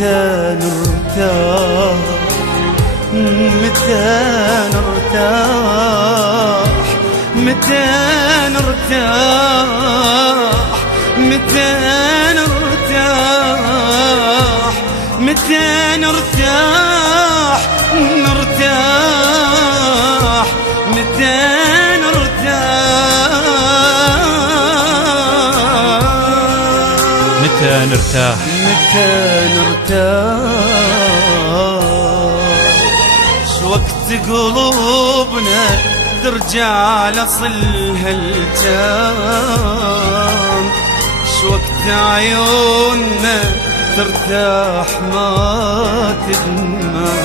متى نرتاح متى نرتاح متى نرتاح متى نرتاح متى نرتاح نرتاح متى نرتاح متى نرتاح متى نرتاح شوقت قلوبنا ترجع لصلها الجام شوقت عيوننا ترتاح ما تدمع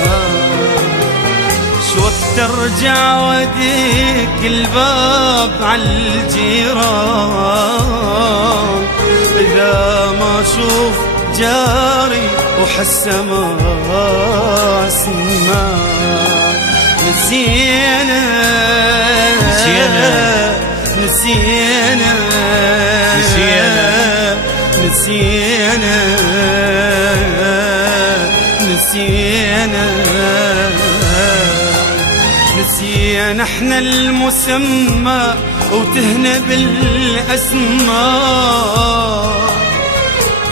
شوقت ترجع وديك الباب عالجيران إذا ما أشوف جاري وحسه ما أسمع نسينا نسينا نسينا نسينا نسينا نسينا احنا المسمى وتهنا بالأسماء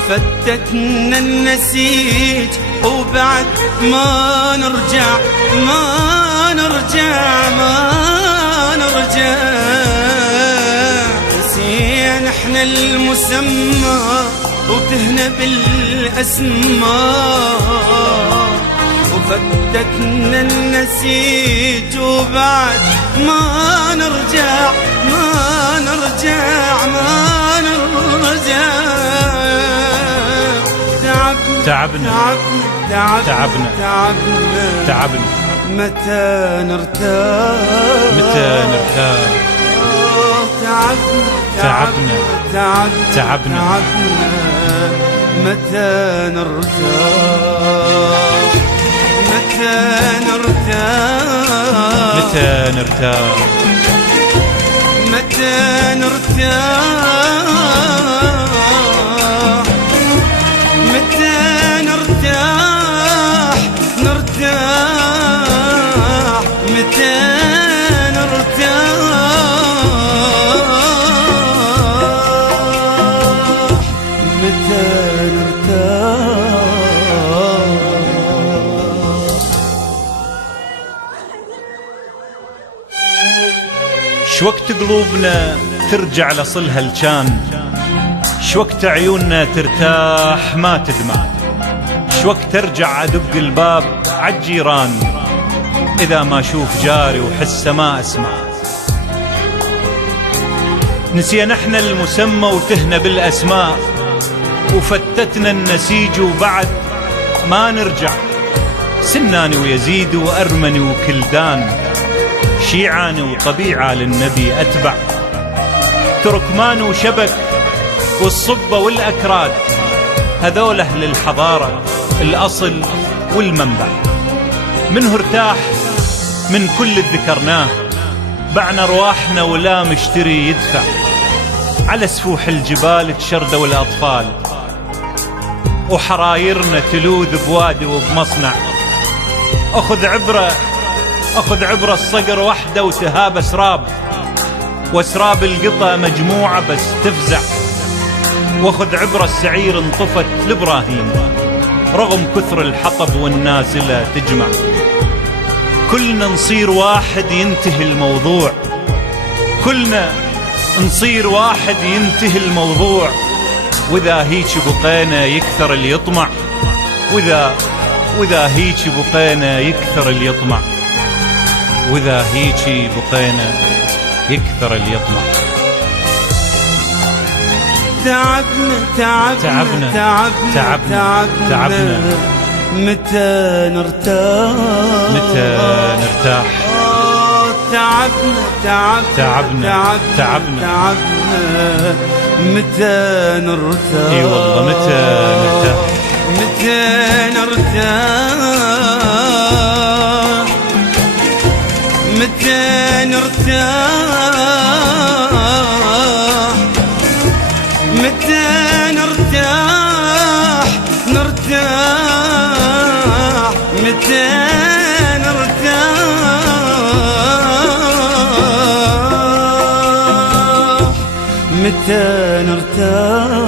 فتتنا النسيج وبعد ما نرجع ما نرجع نسينا احنا المسمى وتهنا بالأسماء وفتتنا النسيج وبعد ما نرجع تعبنا تعبنا متى نرتاح متى نرتاح تعبنا متى نرتاح متى نرتاح متى نرتاح متى نرتاح متى نرتاح متى شوقت قلوبنا ترجع لصلها الجان شوقت عيوننا ترتاح ما تدمع شوقت ترجع أدق الباب عالجيران إذا ما أشوف جاري وحسه ما أسمع نسينا احنا المسمى وتهنا بالأسماء وفتتنا النسيج وبعد ما نرجع سناني ويزيد وأرمني وكلدان شيعاني وطبيعة للنبي أتبع تركمان وشبك والصبة والأكراد هذول أهل الحضارة الأصل والمنبع منه ارتاح من كل اللي ذكرناه بعنا أرواحنا ولا مشتري يدفع على سفوح الجبال تشردوا الأطفال وحرايرنا تلوذ بوادي وبمصنع أخذ عبرة الصقر وحده وتهاب أسراب وأسراب القطة مجموعة بس تفزع واخذ عبرة السعير انطفت لإبراهيم رغم كثر الحطب والنازلة تجمع كلنا نصير واحد ينتهي الموضوع كلنا نصير واحد ينتهي الموضوع وإذا هيك بقينا يكثر اللي يطمع وإذا هيك بقينا يكثر اللي يطمع وإذا هيك بقينا يكثر اللي يطمع تعبنا متى نرتاح تعبنا متى نرتاح اي والله متى نرتاح متى نرتاح متى نرتاح متى نرتاح